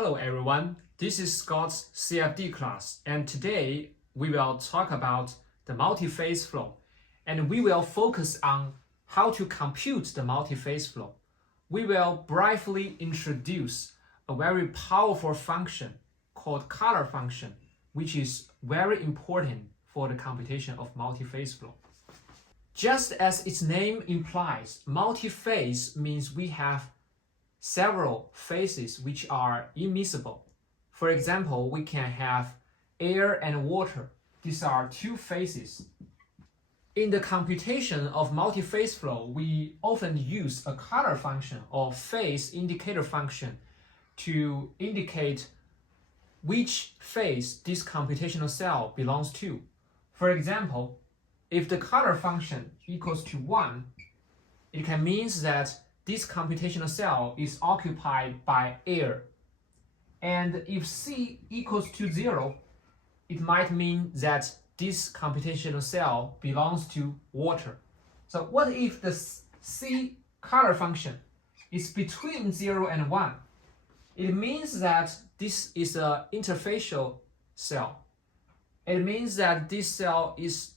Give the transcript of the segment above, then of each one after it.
Hello everyone, this is Scott's CFD class, and today we will talk about the multi-phase flow, and we will focus on how to compute the multi-phase flow. We will briefly introduce a very powerful function called color function, which is very important for the computation of multi-phase flow. Just as its name implies, multi-phase means we have several phases which are immiscible. For example, we can have air and water. These are two phases. In the computation of multi-phase flow, we often use a color function or phase indicator function to indicate which phase this computational cell belongs to. For example, if the color function equals to 1, it can mean that this computational cell is occupied by air. And if C equals to 0, it might mean that this computational cell belongs to water. So what if the C color function is between 0 and 1? It means that this is an interfacial cell. It means that this cell is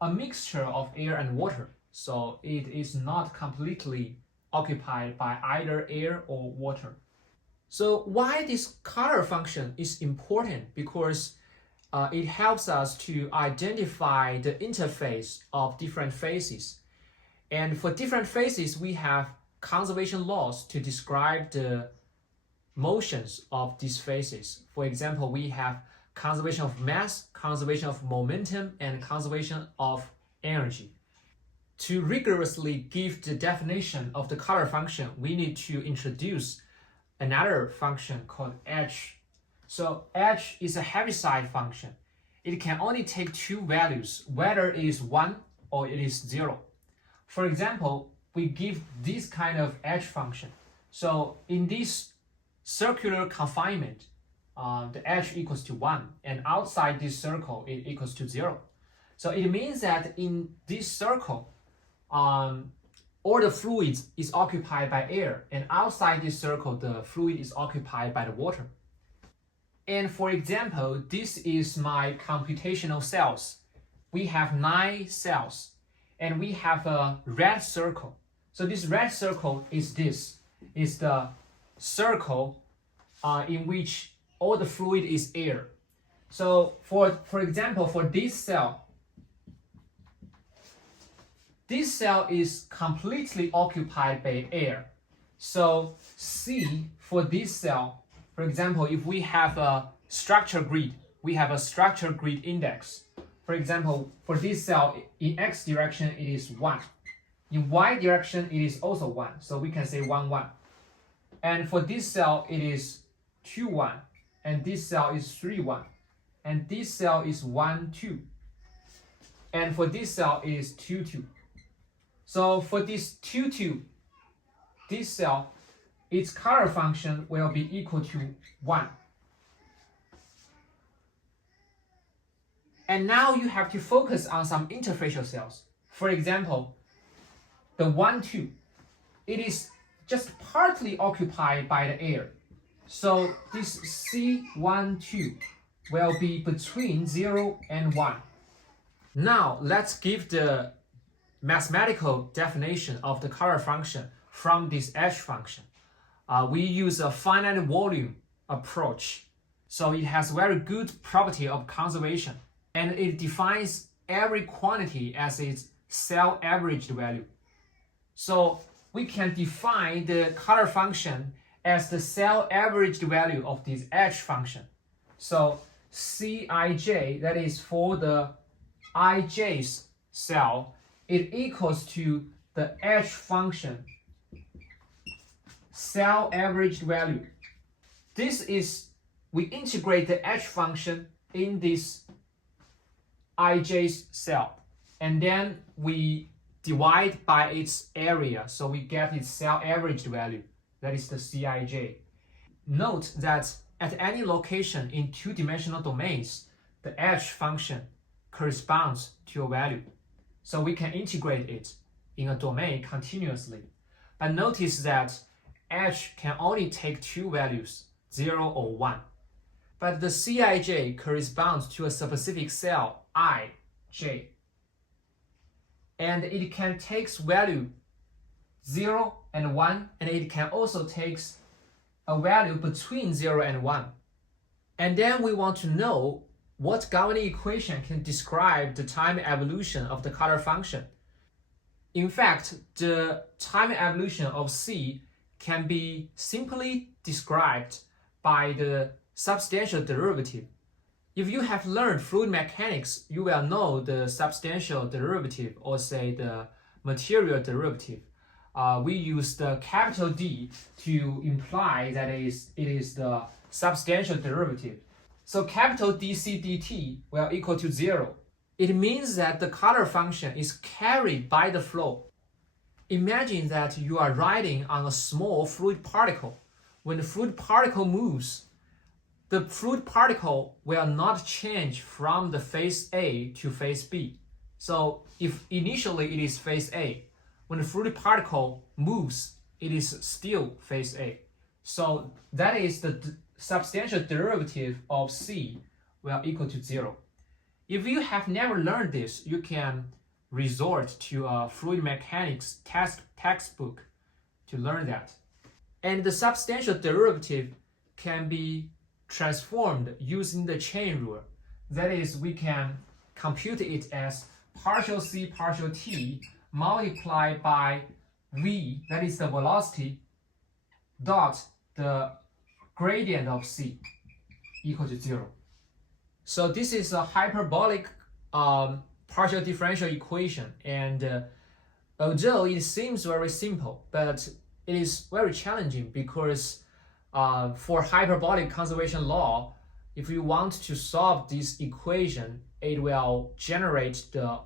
a mixture of air and water. So it is not completely occupied by either air or water. So why this color function is important? Because it helps us to identify the interface of different phases. And for different phases, we have conservation laws to describe the motions of these phases. For example, we have conservation of mass, conservation of momentum, and conservation of energy. To rigorously give the definition of the color function, we need to introduce another function called h. So h is a Heaviside function. It can only take two values, whether it is 1 or it is 0. For example, we give this kind of h function. So in this circular confinement, the h equals to 1, and outside this circle, it equals to 0. So it means that in this circle, all the fluid is occupied by air, and outside this circle, the fluid is occupied by the water. And for example, this is my computational cells. We have 9 cells, and we have a red circle. So this red circle is the circle in which all the fluid is air. So for example, for this cell is completely occupied by air. So C for this cell, for example, if we have a structure grid, we have a structure grid index. For example, for this cell, in X direction, it is 1. In Y direction, it is also 1. So we can say 1, 1. And for this cell, it is 2, 1. And this cell is 3, 1. And this cell is 1, 2. And for this cell, it is 2, 2. So for this 2, 2, this cell, its color function will be equal to 1. And now you have to focus on some interfacial cells. For example, the 1, 2, it is just partly occupied by the air. So this C1, 2 will be between 0 and 1. Now let's give the mathematical definition of the color function from this h function. We use a finite volume approach. So it has very good property of conservation, and it defines every quantity as its cell averaged value. So we can define the color function as the cell averaged value of this h function. So Cij, that is for the ij's cell, it equals to the h function cell averaged value. This is, we integrate the h function in this ij's cell, and then we divide by its area, so we get its cell averaged value, that is the Cij. Note that at any location in two-dimensional domains, the h function corresponds to a value. So we can integrate it in a domain continuously. But notice that h can only take two values. 0 or 1. But the Cij corresponds to a specific cell ij, and it can take value 0 and 1, and it can also take a value between 0 and 1. And then we want to know what governing equation can describe the time evolution of the color function. In fact, the time evolution of C can be simply described by the substantial derivative. If you have learned fluid mechanics, you will know the substantial derivative, or say the material derivative. We use the capital D to imply that it is the substantial derivative. So capital dc dt will equal to 0. It means that the color function is carried by the flow. Imagine that you are riding on a small fluid particle. When the fluid particle moves, the fluid particle will not change from the phase A to phase B. So if initially it is phase A, when the fluid particle moves, it is still phase A. So that is the substantial derivative of C will equal to 0. If you have never learned this, you can resort to a fluid mechanics textbook to learn that. And the substantial derivative can be transformed using the chain rule. That is, we can compute it as partial C partial T multiplied by V, that is the velocity, dot the gradient of C equal to 0. So this is a hyperbolic partial differential equation, and although it seems very simple, but it is very challenging because for hyperbolic conservation law, if you want to solve this equation, it will generate the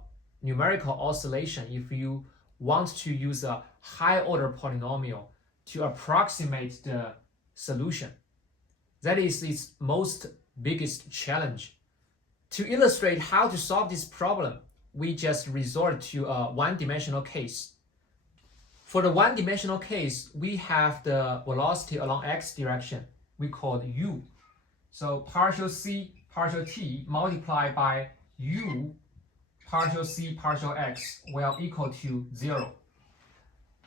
numerical oscillation if you want to use a high order polynomial to approximate the solution. That is its most biggest challenge. To illustrate how to solve this problem, we just resort to a one-dimensional case. For the one-dimensional case, we have the velocity along x direction. We call it u. So partial c partial t multiplied by u partial c partial x will equal to 0.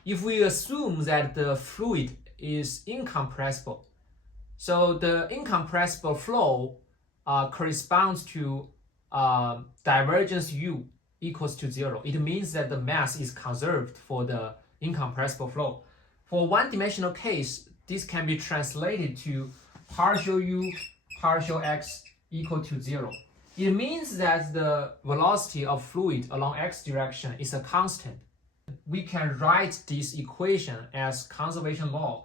If we assume that the fluid is incompressible, so the incompressible flow corresponds to divergence u equals to 0. It means that the mass is conserved for the incompressible flow. For one-dimensional case, this can be translated to partial u partial x equal to 0. It means that the velocity of fluid along x direction is a constant. We can write this equation as conservation law.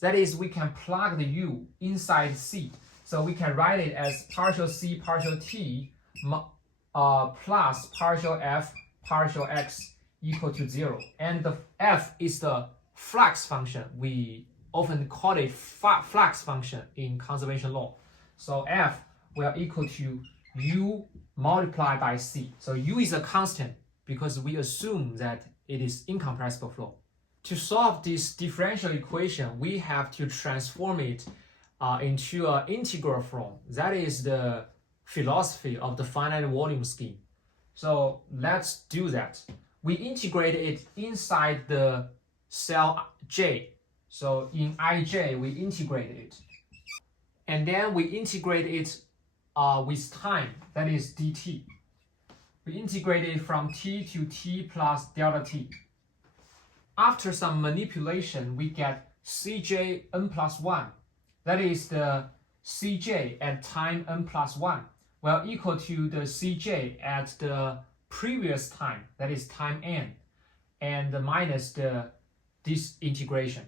That is, we can plug the u inside C. So we can write it as partial c partial t plus partial f partial x equal to 0. And the f is the flux function. We often call it flux function in conservation law. So f will equal to u multiplied by c. So u is a constant because we assume that it is incompressible flow. To solve this differential equation, we have to transform it into an integral form. That is the philosophy of the finite volume scheme. So let's do that. We integrate it inside the cell J. So in Ij, we integrate it. And then we integrate it with time, that is dt. We integrate it from t to t plus delta t. After some manipulation, we get Cj n plus 1. That is the Cj at time n plus 1 will equal to the Cj at the previous time, that is time n, and minus this integration.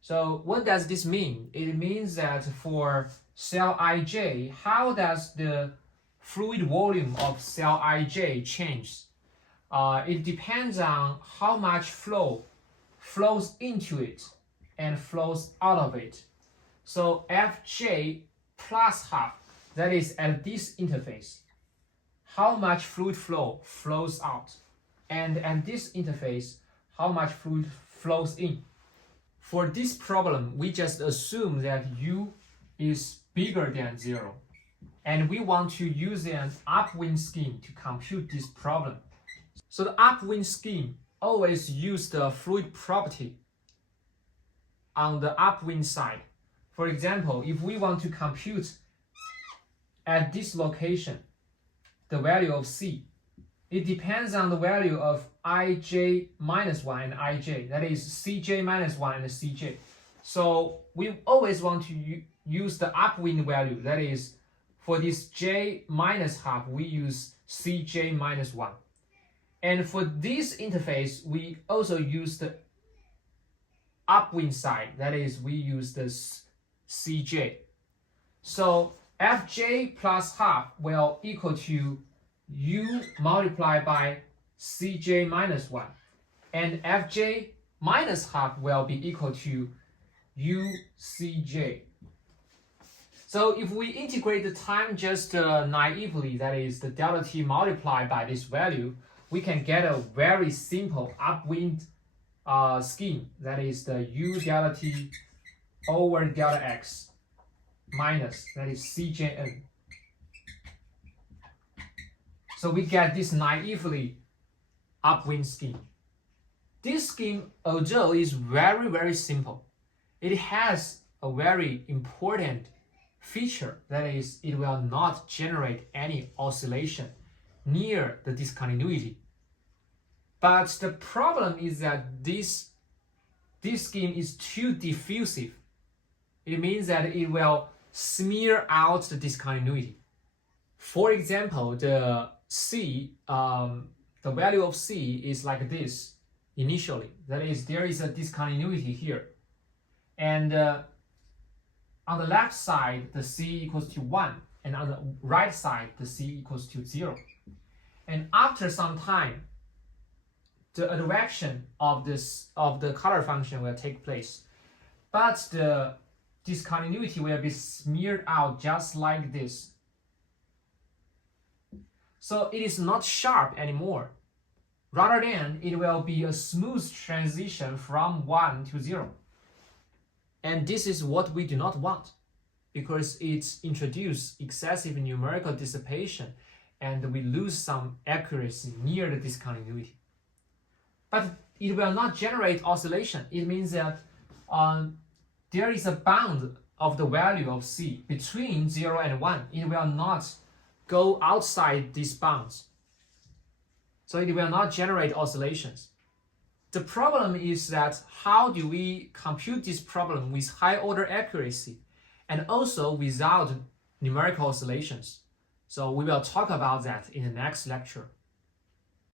So what does this mean? It means that for cell Ij, how does the fluid volume of cell Ij change? It depends on how much flow flows into it and flows out of it. So Fj plus half, that is at this interface, how much fluid flow flows out, and at this interface, how much fluid flows in. For this problem, we just assume that u is bigger than 0. And we want to use an upwind scheme to compute this problem. So the upwind scheme always use the fluid property on the upwind side. For example, if we want to compute at this location the value of C, it depends on the value of ij minus 1 and ij, that is cj minus 1 and cj. So we always want to use the upwind value, that is for this j minus half we use cj minus 1. And for this interface we also use the upwind side, that is we use the cj. So fj plus half will equal to u multiplied by cj minus 1, and fj minus half will be equal to ucj. So if we integrate the time just naively, that is the delta t multiplied by this value, we can get a very simple upwind scheme, that is the u delta t over delta x minus, that is cjn. So we get this naively upwind scheme. This scheme, although is very simple, it has a very important feature, that is it will not generate any oscillation near the discontinuity. But the problem is that this scheme is too diffusive. It means that it will smear out the discontinuity. For example, the C, the value of C is like this initially. That is, there is a discontinuity here. And on the left side, the C equals to 1. And on the right side, the C equals to 0. And after some time, the advection of the color function will take place. But the discontinuity will be smeared out just like this. So it is not sharp anymore. Rather than it will be a smooth transition from 1 to 0. And this is what we do not want, because it introduces excessive numerical dissipation and we lose some accuracy near the discontinuity. But it will not generate oscillation. It means that there is a bound of the value of C between 0 and 1. It will not go outside these bounds. So it will not generate oscillations. The problem is that how do we compute this problem with high order accuracy and also without numerical oscillations? So we will talk about that in the next lecture.